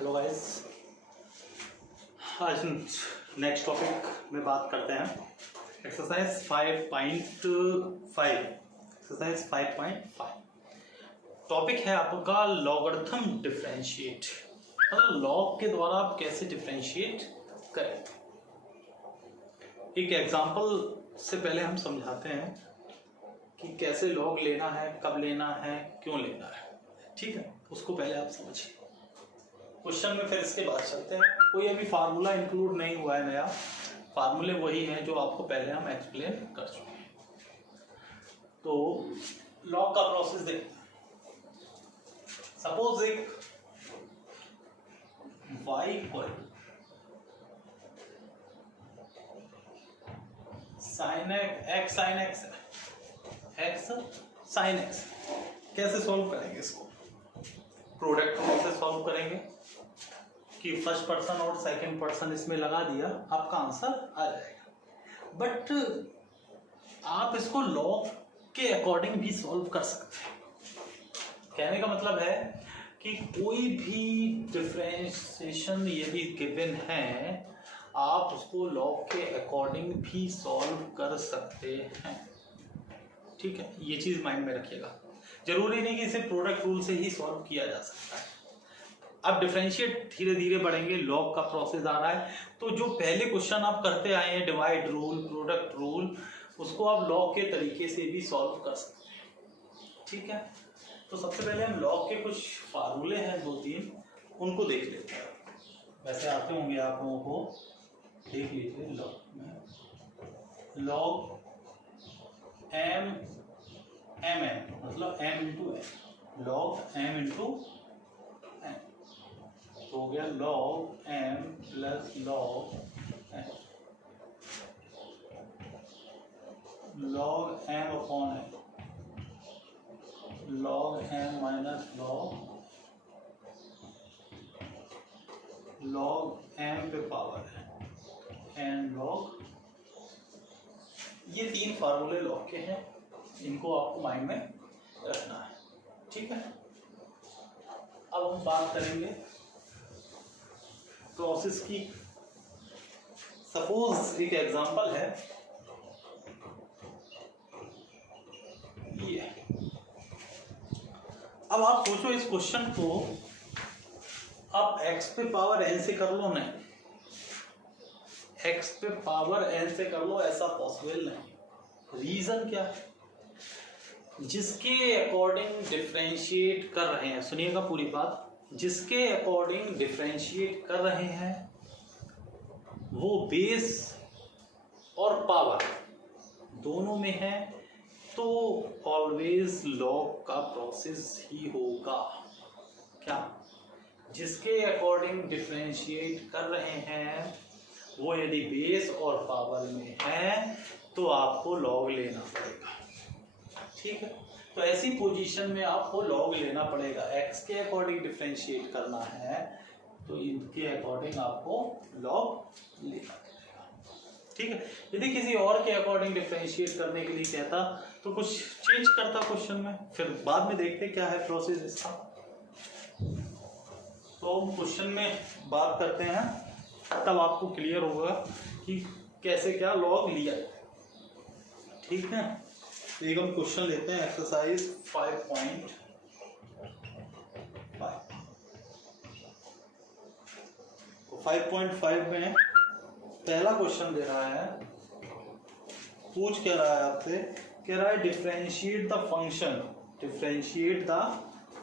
Hello guys, आज next topic में बात करते हैं एक्सरसाइज 5.5। एक्सरसाइज 5.5 टॉपिक है आपका लॉगरिथम डिफरेंशिएट, मतलब लॉग के द्वारा आप कैसे डिफरेंशिएट करें। एक एग्जांपल से पहले हम समझाते हैं कि कैसे लॉग लेना है, कब लेना है, क्यों लेना है। ठीक है, उसको पहले आप समझिए क्वेश्चन में, फिर इसके बाद चलते हैं। कोई अभी फार्मूला इंक्लूड नहीं हुआ है नया, फार्मूले वही हैं जो आपको पहले हम एक्सप्लेन कर चुके हैं। तो लॉग का प्रोसेस देखते हैं। सपोज एक y equal sine x sine x x sine x. कैसे सॉल्व करेंगे इसको? प्रोडक्ट रूल से सॉल्व करेंगे कि फर्स्ट पर्सन और सेकंड पर्सन इसमें लगा दिया, आपका आंसर आ जाएगा। बट आप इसको लॉग के अकॉर्डिंग भी सॉल्व कर सकते हैं। कहने का मतलब है कि कोई भी डिफरेंशिएशन यदि गिवन है, आप उसको लॉग के अकॉर्डिंग भी सॉल्व कर सकते हैं। ठीक है, ये चीज माइंड में रखिएगा। जरूरी नहीं कि इसे प्रोडक्ट रूल से ही सॉल्व किया जा सकता है। अब डिफरेंशिएट धीरे धीरे बढ़ेंगे, लॉग का प्रोसेस आ रहा है, तो जो पहले क्वेश्चन आप करते आए हैं डिवाइड रूल, प्रोडक्ट रूल, उसको आप लॉग के तरीके से भी सॉल्व कर सकते हैं। ठीक है, तो सबसे पहले हम लॉग के कुछ फार्मूले हैं 2-3, उनको देख लेते हैं। वैसे आते होंगे आप लोगों को, देख लीजिए। लॉग में लॉग एम एम एन मतलब m into n, log m into n हो गया log m plus log n, log m upon n, log m minus log m पे पावर एन लॉग। ये 3 फार्मूले लॉग के हैं, इनको आपको माइंड में रखना है। ठीक है, अब हम बात करेंगे प्रोसेस की। सपोज एक एग्जांपल है ये। अब आप सोचो इस क्वेश्चन को आप x पे पावर n से कर लो, नहीं x पे पावर n से कर लो, ऐसा पॉसिबल नहीं। रीजन क्या है? जिसके अकॉर्डिंग डिफरेंशिएट कर रहे हैं, सुनिएगा पूरी बात, जिसके अकॉर्डिंग डिफरेंशिएट कर रहे हैं वो बेस और पावर दोनों में है, तो ऑलवेज लॉग का प्रोसेस ही होगा। क्या? जिसके अकॉर्डिंग डिफरेंशिएट कर रहे हैं वो यदि बेस और पावर में है तो आपको लॉग लेना पड़ेगा। ठीक है, तो ऐसी पोजीशन में आपको लॉग लेना पड़ेगा। x के अकॉर्डिंग डिफरेंशिएट करना है तो इनके अकॉर्डिंग आपको लॉग लेना पड़ेगा। ठीक है, यदि किसी और के अकॉर्डिंग डिफरेंशिएट करने के लिए कहता तो कुछ चेंज करता क्वेश्चन में, फिर बाद में देखते क्या है प्रोसेस इसका। तो क्वेश्चन में बात करते हैं, तब आपको क्लियर होगा कि कैसे क्या लॉग लिया। ठीक है, एक हम क्वेश्चन लेते हैं एक्सरसाइज 5.5। तो 5.5 में पहला क्वेश्चन दे रहा है, पूछ क्या रहा है आपसे, कह रहा है differentiate the function, differentiate the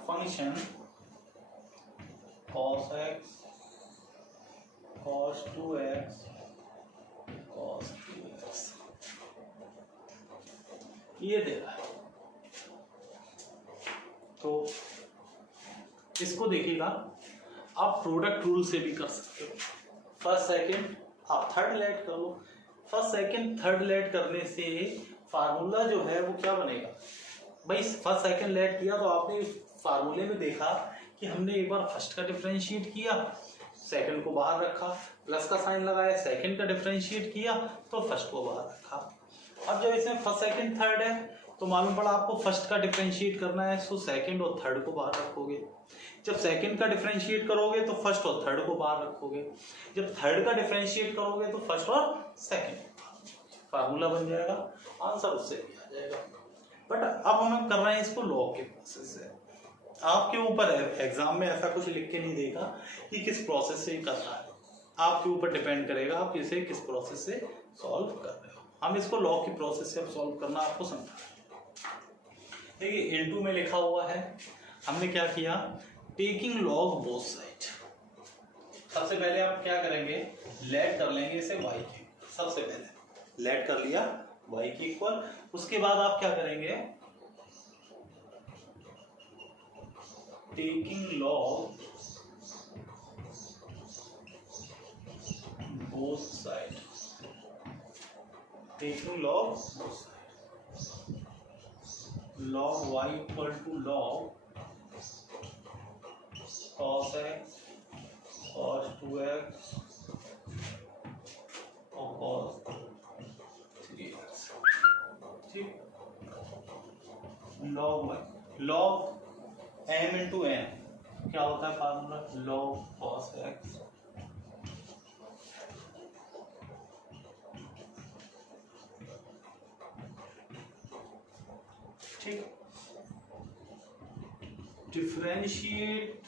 function cos x cos 2x cos 3x, ये दे रहा है। तो इसको देखिएगा, आप प्रोडक्ट रूल से भी कर सकते हो। फर्स्ट सेकंड आप थर्ड लेट कर लो। फर्स्ट सेकंड थर्ड लेट करने से फार्मूला जो है वो क्या बनेगा भाई? फर्स्ट सेकंड लेट किया तो आपने फार्मूले में देखा कि हमने एक बार फर्स्ट का डिफरेंशिएट किया, सेकंड को बाहर रखा, प्लस का साइन लगाया, सेकंड का डिफरेंशिएट किया तो फर्स्ट को बाहर रखा। अब जब इसमें फर्स्ट सेकंड थर्ड है तो मालूम पड़ा आपको फर्स्ट का डिफरेंशिएट करना है, सो सेकंड और थर्ड को बाहर रखोगे। जब सेकंड का डिफरेंशिएट करोगे तो फर्स्ट और थर्ड को बाहर रखोगे। जब थर्ड का डिफरेंशिएट करोगे तो फर्स्ट और सेकंड, फार्मूला बन जाएगा, आंसर उससे भी आ जाएगा। बट अब हम कर रहे हैं इसको लॉग के प्रोसेस से। आपके ऊपर है, एग्जाम में ऐसा कुछ लिख के नहीं देगा कि किस प्रोसेस से कर रहा है, आपके ऊपर डिपेंड करेगा आप इसे किस प्रोसेस से सॉल्व कर रहे हो। हम इसको लॉग की प्रोसेस से अब सॉल्व करना आपको समझा। देखिए इनटू में लिखा हुआ है, हमने क्या किया, टेकिंग लॉग बोथ साइड। सबसे पहले आप क्या करेंगे, लेट कर लेंगे इसे y के, सबसे पहले लेट कर लिया y के इक्वल। उसके बाद आप क्या करेंगे, taking log both side, taking log both side, log y equal to log cos x cos 2x और cos 3x, ठीक। log y, log m into n क्या होता है फार्मूला, log cos x ठीक, differentiate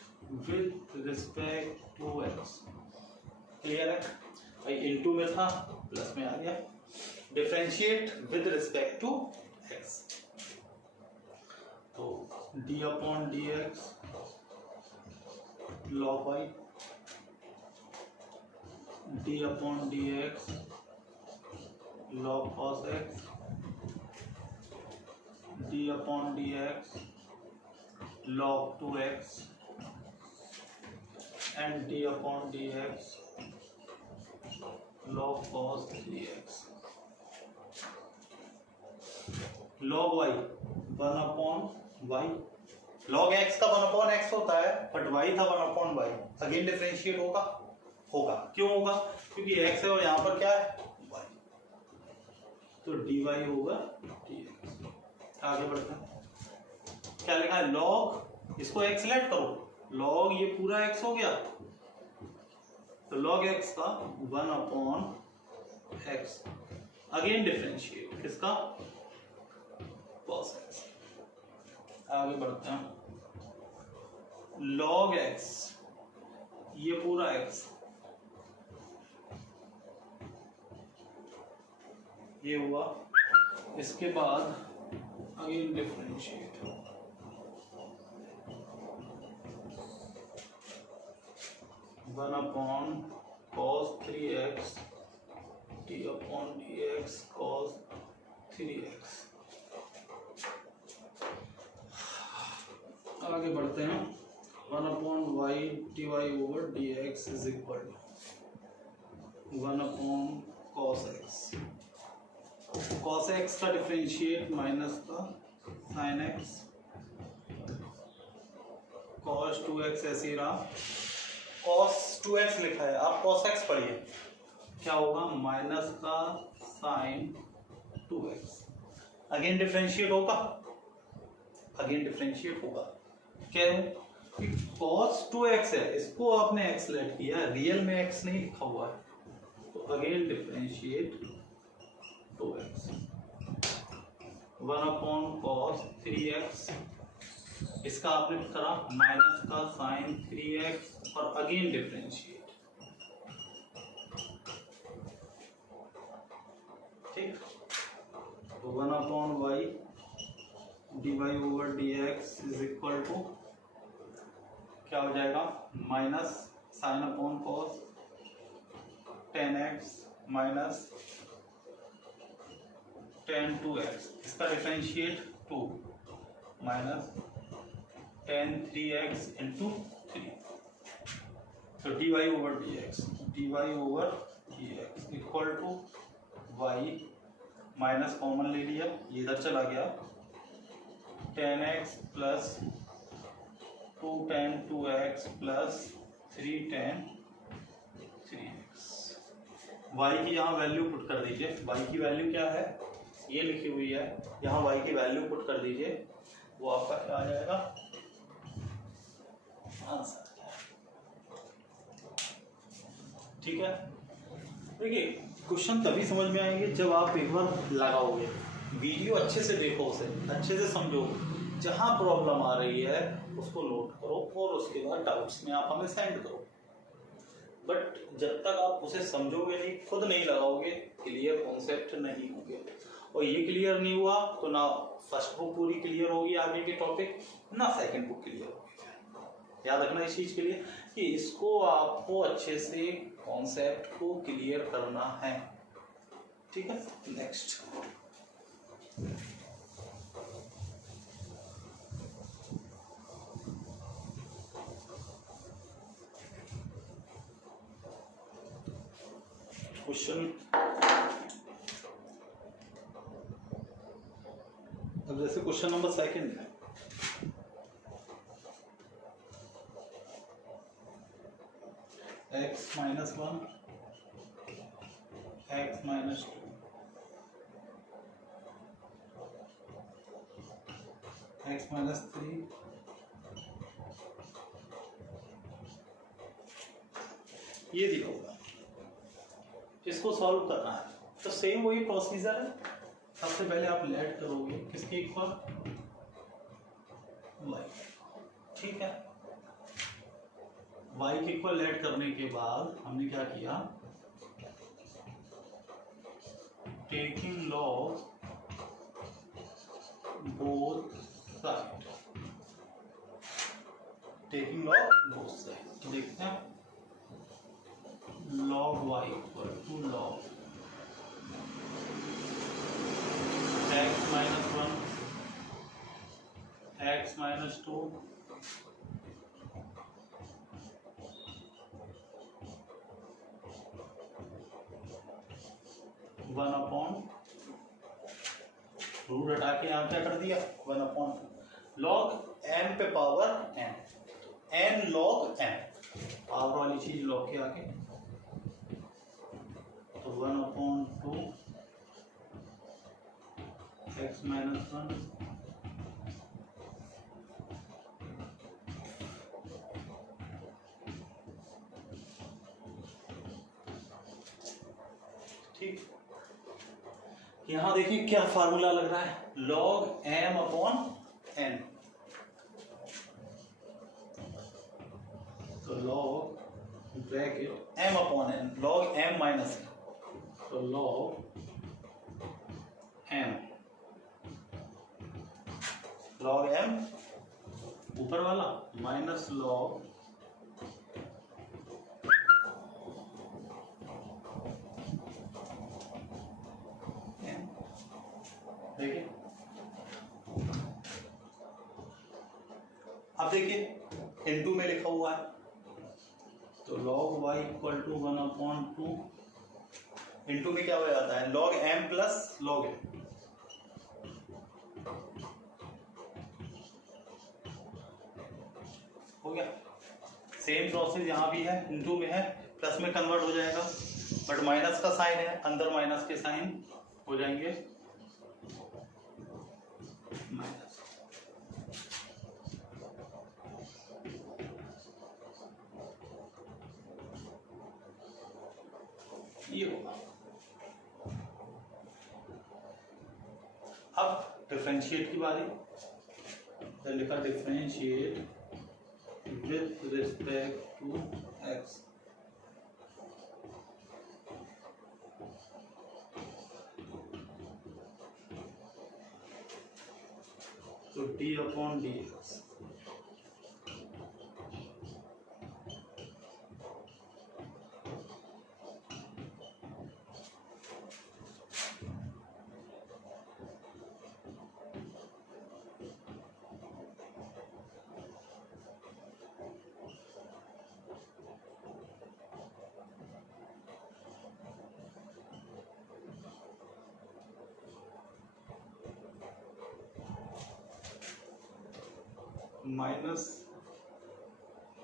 with respect to x, clear है भाई, into में था प्लस में आ गया, differentiate with respect to x, तो d upon dx log y, d upon dx log cos x, d upon dx log 2x and d upon dx log cos 3x, log y 1 upon y, log x का 1 upon x होता है but y था 1 upon y, again differentiate होगा, होगा क्यों होगा, क्योंकि x है और यहाँ पर क्या है y, तो dy होगा dx। आगे बढ़ते हैं, क्या लिखा है, log, इसको x लेट करो, log ये पूरा x हो गया, तो log x का 1 अपॉन x, अगेन डिफरेंशिएट किसका, cos x। आगे बढ़ते हैं, log x ये पूरा x, ये हुआ, इसके बाद again differentiate, one upon cos 3x d upon dx cos 3x। आगे बढ़ते हैं, 1 upon y dy over dx is equal to 1 upon cos x, cos x का डिफरेंशिएट माइनस का sin x, cos 2x ऐसे रहा, cos 2x लिखा है, आप cos x पढ़िए, क्या होगा माइनस का sin 2x, अगेन डिफरेंशिएट होगा, अगेन डिफरेंशिएट होगा, क्या है cos 2x है, इसको आपने x लेट किया, रियल में x नहीं लिखा हुआ है, तो again differentiate 2x, 1 upon cos 3x, इसका आपने करा माइनस का sin 3x और अगेन डिफरेंशिएट, ठीक, तो 1 upon y dy over dx is equal to क्या हो जाएगा, minus sin upon cos 10x minus tan 2x, इसका differentiate 2 minus tan 3x into 3, तो dy over dx, dy over dx equal to y minus common ले लिया, ये इधर चला गया, tan x plus 2 tan 2x plus 3 tan 3x, y की यहाँ वैल्यू पुट कर दीजिए, y की वैल्यू क्या है ये लिखी हुई है, यहाँ y की वैल्यू पुट कर दीजिए, वो आपका क्या आ जाएगा, आंसर। ठीक है, देखिए क्वेश्चन तभी समझ में आएंगे जब आप एक बार लगाओगे, वीडियो अच्छे से देखो, उसे अच्छे से समझो, जहां प्रॉब्लम आ रही है उसको नोट करो और उसके बाद डाउट्स में आप हमें सेंड करो। बट जब तक आप उसे समझोगे नहीं, खुद नहीं लगाओगे, क्लियर कॉन्सेप्ट नहीं होंगे। और ये क्लियर नहीं हुआ तो ना फर्स्ट बुक पूरी क्लियर होगी आगे के टॉपिक, ना सेकंड बुक क्लियर होगी। याद रखना इस चीज के लिए कि इसको आपको अच्छे से कॉन्सेप्ट को क्लियर करना है। ठीक है, नेक्स्ट क्वेश्चन। अब जैसे क्वेश्चन नंबर सेकंड है, x minus 1 x minus 2 x minus 3 ये दिया होगा, इसको सॉल्व करना है। तो सेम वही प्रोसीजर है, सबसे पहले आप लेट करोगे किसके इक्वल, y। ठीक है, y के इक्वल लेट करने के बाद हमने क्या किया, taking log both side, taking log both side. तो देखते हैं, log y equal to log x minus 1 x minus 2 1 upon root हटा के यहाँ क्या कर दिया, 1 अपॉन log m पे power n log m, power वाली चीज log के आगे, तो 1 अपॉन 2 x माइनस 1 ठीक। यहां देखिए क्या फार्मूला लग रहा है, log m अपॉन n, तो log bracket m upon n, log m minus n, तो log m, log m ऊपर वाला माइनस log m। देखिए अब देखिए इनटू में लिखा हुआ है, तो log y equal to 1 upon 2, into में क्या हो जाता है, log m plus log m, हो गया। सेम प्रोसेस यहाँ भी है, इनटू में है, प्लस में कन्वर्ट हो जाएगा, बट माइनस का साइन है, अंदर माइनस के साइन हो जाएंगे माइनस। ये होगा। अब डिफरेंशिएट की बारी, तो लिखा differentiate with respect to x, तो d अपॉन dx, माइनस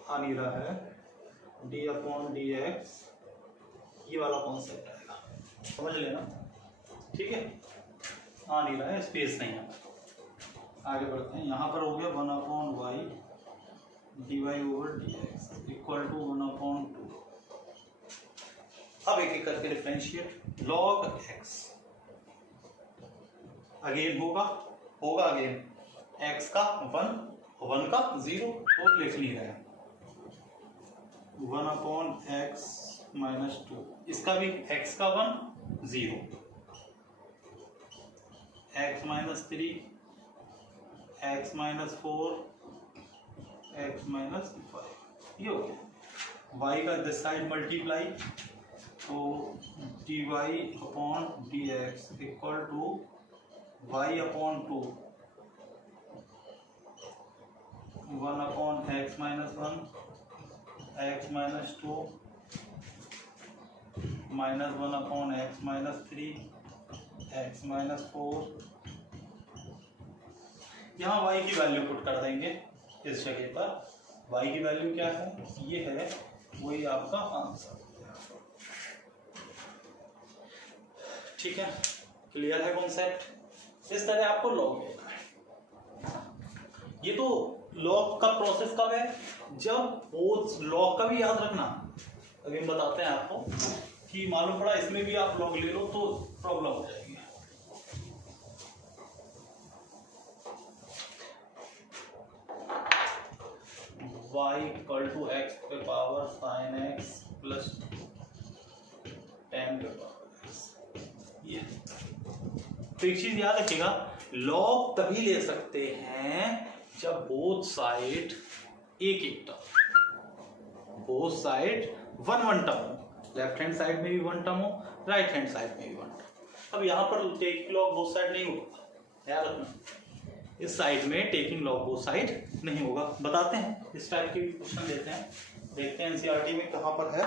आ नहीं रहा है, d अपॉन डी एक्स, ये वाला कॉन्सेप्ट आएगा, समझ लेना। ठीक है, आ नहीं रहा है, स्पेस नहीं है। आगे बढ़ते हैं। यहाँ पर हो गया 1/y dy/dx इक्वल टू 1/2। अब एक एक करके डिफरेंशिएट। log x अगेन होगा अगेन x का 1 का 0 तो लिख नहीं रहे। 1/x - 2 इसका भी x का 1 0 x - 3 x - 4 x - 5 ये हो गया। y का दिस साइड मल्टीप्लाई तो dy/dx equal to y/2 1/x - 1 x - 2 -1/x - 3 x - 4। यहाँ y की वैल्यू पुट कर देंगे इस जगह पर। y की वैल्यू क्या है, ये है, वही आपका आंसर। ठीक है, क्लियर है कॉन्सेप्ट। इस तरह आपको लॉग लेना है। ये तो लॉग का प्रोसेस कब है, जब वो लॉग का भी याद रखना। अभी हम बताते हैं आपको कि मालूम पड़ा इसमें भी आप लॉग ले लो तो प्रॉब्लम हो जाएगी। y इक्वल टू x पे पावर sin x प्लस 10 पे पावर x। ये तो एक चीज याद रखिएगा, लॉग तभी ले सकते हैं जब बोथ साइड एक term, both side one term हो। लेफ्ट हैंड साइड में भी 1 टर्म हो, राइट हैंड साइड में भी 1 टर्म। अब यहाँ पर टेकिंग लॉग बोथ साइड नहीं होगा, याद रखना। इस साइड में टेकिंग लॉग बोथ साइड नहीं होगा। बताते हैं, इस टाइप के क्वेश्चन लेते हैं, देखते हैं एनसीईआरटी में कहां पर है।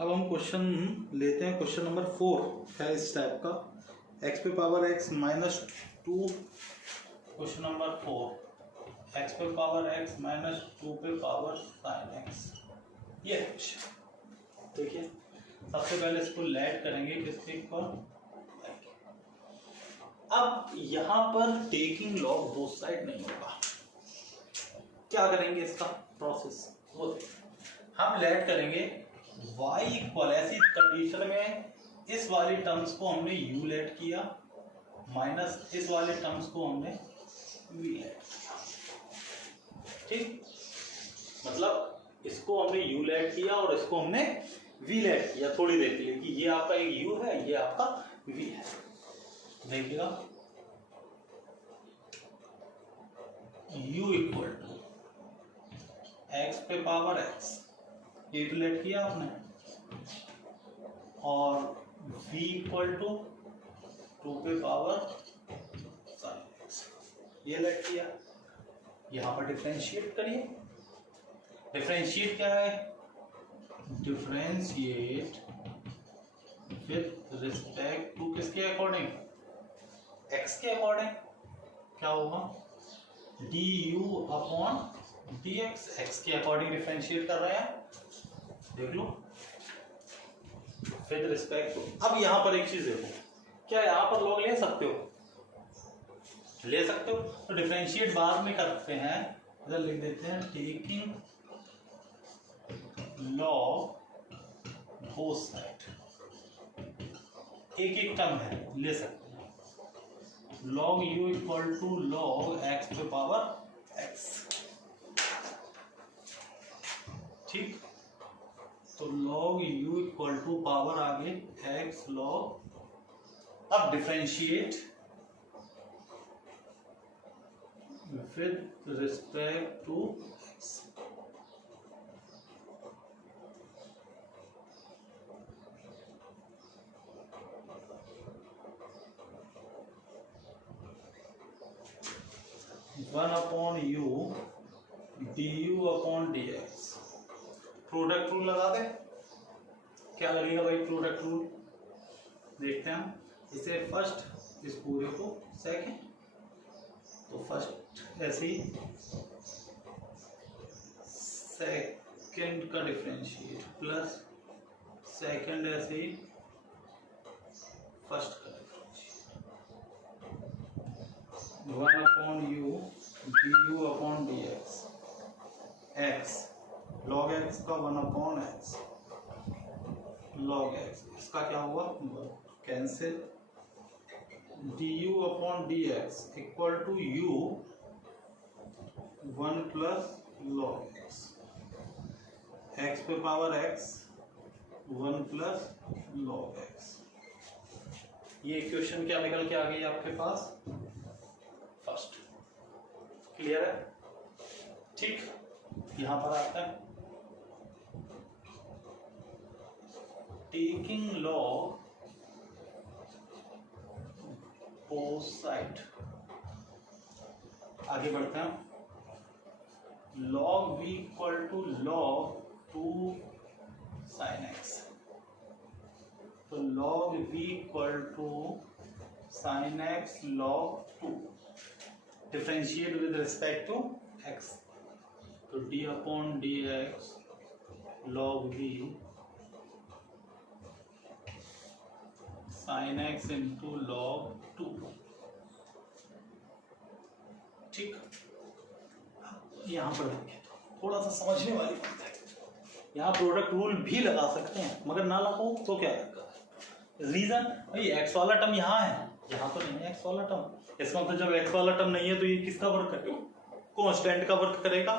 अब हम क्वेश्चन लेते हैं, क्वेश्चन नंबर 4 है इस टाइप का, x पे power x - 2। Question number 4 x पे पावर x - 2 पे पावर sin x। ये देखिए, सबसे पहले इसको लेट करेंगे किसके पर। अब यहां पर टेकिंग लॉग बोथ साइड नहीं होगा। क्या करेंगे इसका प्रोसेस, वो हम लेट करेंगे y इक्वल, ऐसी कंडीशन में इस वाली टर्म्स को हमने u लेट किया माइनस इस वाले टर्म्स को हमने v लेट किया। ठीक, मतलब इसको हमने u लेट किया और इसको हमने v लेट किया थोड़ी देर के लिए कि ये आपका एक u है, ये आपका v है। देखिएगा u इक्वल टू x पे पावर x, ये तो लेट किया आपने, और v इक्वल टू 2 पे पावर sin x, ये लेट किया। यहां पर डिफरेंशिएट करिए। डिफरेंशिएट क्या है, डिफरेंशिएट विद रिस्पेक्ट टू किसके अकॉर्डिंग, x के अकॉर्डिंग। क्या होगा, du/dx, x के अकॉर्डिंग डिफरेंशिएट कर रहे हैं, देख लो, विद रिस्पेक्ट टू। अब यहां पर एक चीज देखो, क्या यहां पर लॉग ले सकते हो, ले सकते हो, तो डिफरेंशिएट बाद में करते हैं। इधर लिख देते हैं टेकिंग लॉग बोथ साइड, एक एक टर्म है, ले सकते हैं। log u equal to log x पे पावर x। ठीक, तो log u equal to power आगे x log। अब differentiate with respect to x। One upon u du/dx। Product rule लगा दे, क्या लगेगा भाई प्रोडक्ट रूल, देखते हैं। इसे फर्स्ट, इस पूरे को सेकंड, तो फर्स्ट ऐसे ही सेकंड का डिफरेंशिएट प्लस सेकंड ऐसे ही फर्स्ट का differentiate 1/u du upon dx x log x का 1/x log x इसका क्या हुआ cancel du upon dx equal to u 1 plus log x x पे power x 1 plus log x। ये equation क्या निकल के आ गई आपके पास फर्स्ट। क्लियर है? ठीक, यहां पर आता है टेकिंग log both साइड। आगे बढ़ते हैं log v equal to log 2 sin x। तो log v equal to sin x log 2 differentiate with respect to x। तो d upon dx log v sin x into log 2। ठीक, यहां पर देखिए थोड़ा सा समझने वाली बात है, यहाँ प्रोडक्ट रूल भी लगा सकते हैं मगर ना लगाओ तो क्या दिक्कत है। रीजन भाई एक्स वाला टर्म यहाँ है, यहाँ तो नहीं है एक्स वाला टर्म। इसका मतलब जब एक्स वाला टर्म नहीं है तो ये किसका वर्क करेगा? कांस्टेंट का वर्क करेगा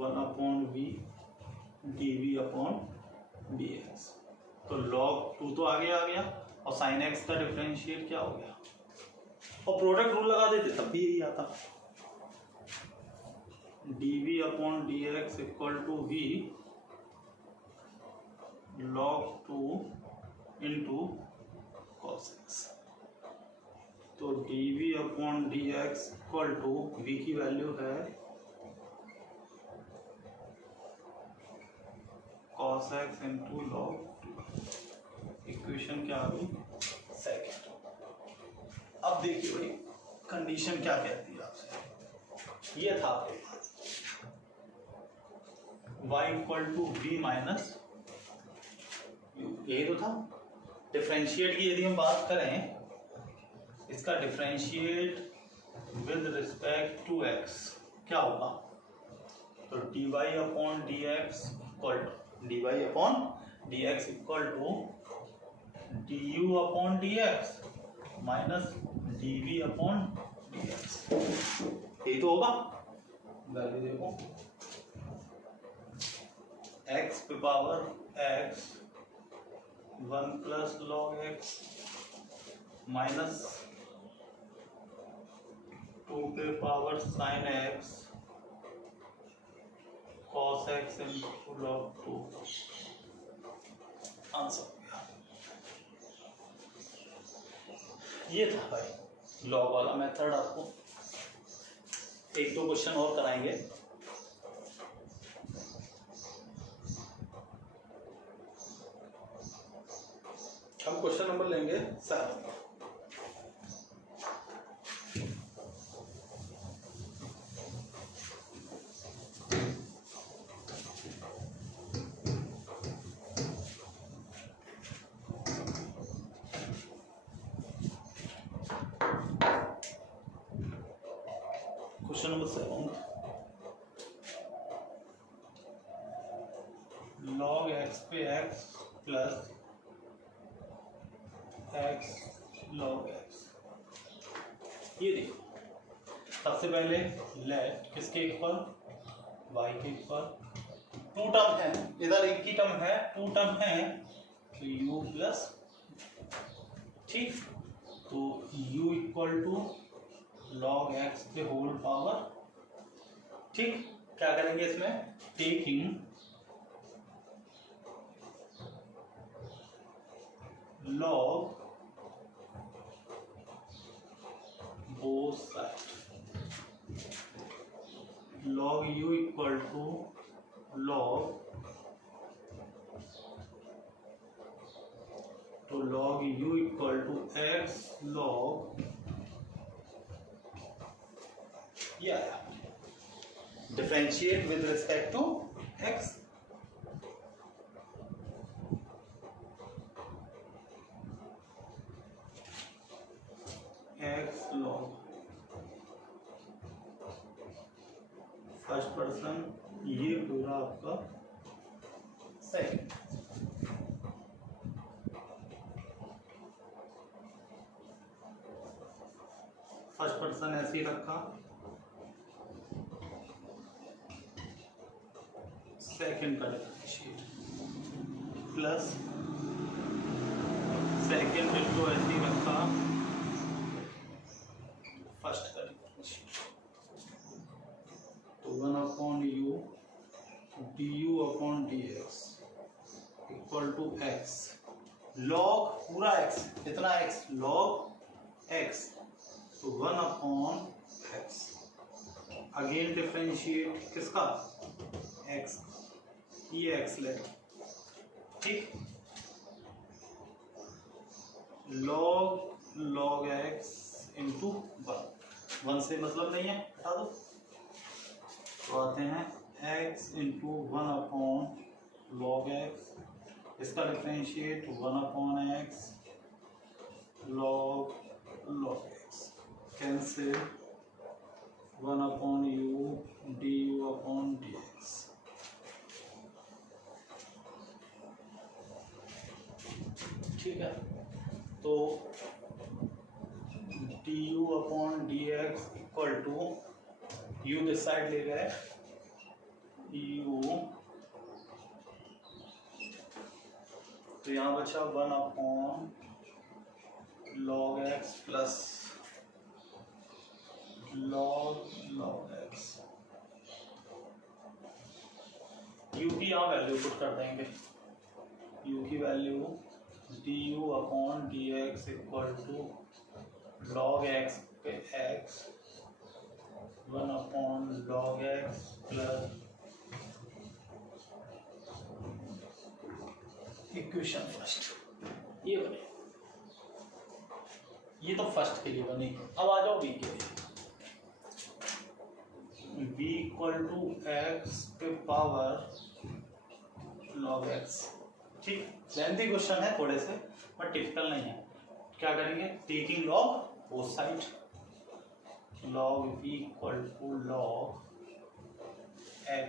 1/v dv अपॉन dx। तो log 2 तो आगे आ गया और sin x का डिफरेंशिएट क्या हो गया, और प्रोडक्ट रूल लगा देते तब भी यही आता dv upon dx equal to v log 2 into cos x। तो dv upon dx equal to v की वैल्यू है cos x into log 2। Equation क्या आ गई सेकेंड। अब देखिए भाई कंडीशन क्या कहती है आपसे, ये था आपके पास y equal to v minus यही तो था। डिफरेंशिएट की यदि हम बात करें, इसका differentiate with respect to x क्या होगा, तो dy upon dx equal to dy upon dx equal to du upon dx minus dv upon dx। यही तो होगा। वैल्यू देखो x पे power x 1 plus log x minus 2 पे power sin x cos x into log 2। Answer ये था भाई log वाला मेथड। आपको एक दो क्वेश्चन और कराएंगे। हम क्वेश्चन नंबर लेंगे 7। क्वेश्चन नंबर 7 log x पे x plus x log x। ये देखो सबसे पहले लेट किसके इक्वल y के इक्वल। टू टर्म है इधर, एक ही टर्म है, टू टर्म है तो u प्लस। ठीक, तो u equal to log x के होल पावर। ठीक, क्या करेंगे इसमें, taking log both sides, log u equal to log u equal to x log ये आया differentiate with respect to x। First person, ये पूरा आपका सेकंड। फर्स्ट पर्सन ऐसे ही रखा, सेकंड का डिफरेंशिएट प्लस सेकंड बिल्कुल ऐसे ही रखा, फर्स्ट का डिफरेंशिएट। तो 1/u du upon dx equal to x log पूरा x, कितना x, लॉग x, तो 1/x। अगेन डिफरेंशिएट किसका, x, ये x ले, ठीक, log x इंटू 1 से मतलब नहीं है, हटा दो। तो आते हैं x इंटू 1/log x, इसका differentiate 1/x log x, cancel 1/u du upon dx। ठीक है, तो du upon dx equal to u इस साइड ले गए, u, तो यहाँ बचा 1/log x plus log x। u की यहाँ वैल्यू पुट कर देंगे, u की value du upon dx equal to log x पे x 1/log x plus equation first, ये बने, ये तो फर्स्ट के लिए बनी। अब आ जाओ v के लिए, v इक्वल टू x पे पावर log x। ठीक, लेंथी क्वेश्चन है थोड़े से, बट टिपिकल नहीं है। क्या करेंगे, taking log both side, log v equal to log x,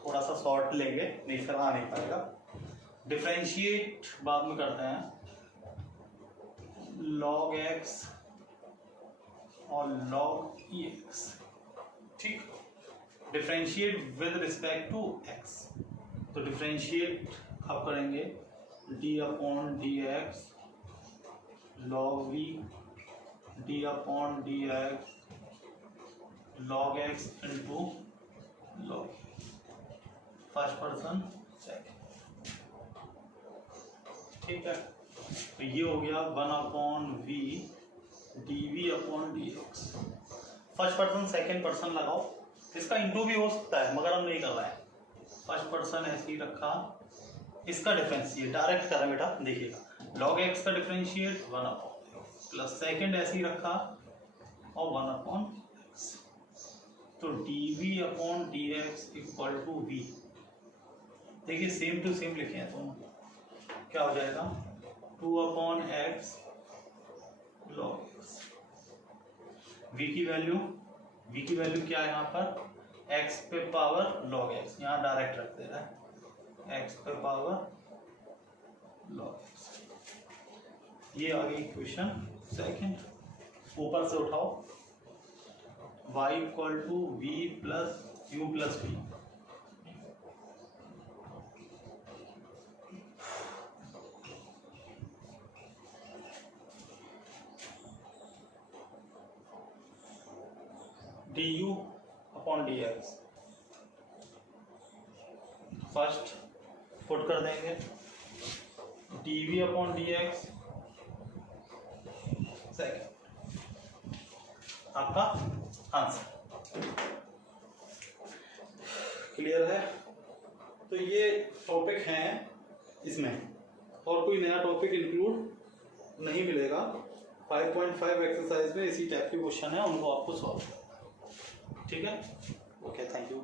थोड़ा सा शॉर्ट लेंगे, नहीं फिर आ नहीं पाएगा। डिफरेंशिएट बाद में करते हैं, log x और log ex, ठीक, differentiate with respect to x। तो डिफरेंशिएट अब करेंगे d upon dx log v d upon dx log x into log first person second. ठीक है, तो ये हो गया 1/v dv upon dx। First person second person लगाओ, इसका इंटू भी हो सकता है मगर हम नहीं कर रहे हैं। फर्स्ट पर्सन ऐसे ही रखा, इसका डिफरेंशिएट डायरेक्ट करें बेटा, देखिएगा log x का डिफरेंशिएट 1/x प्लस सेकंड ऐसे ही रखा और 1/x, तो dv upon dx equal to v। देखिए सेम टू सेम लिखे हैं दोनों, क्या हो जाएगा 2/x log x। v की वैल्यू क्या है यहाँ पर, x पे पावर log x, यहाँ डायरेक्ट रख दे रहा है, x पे पावर log x। ये आ गई इक्वेशन सेकंड। ऊपर से उठाओ, y equal to v plus u plus v, du upon dx। First put कर देंगे dv अपॉन dx, सेकंड आपका आंसर। क्लियर है? तो ये टॉपिक हैं, इसमें और कोई नया टॉपिक इंक्लूड नहीं मिलेगा। 5.5 एक्सरसाइज में इसी टाइप के क्वेश्चन है, उनको आपको सॉल्व, ठीक है? Okay, thank you.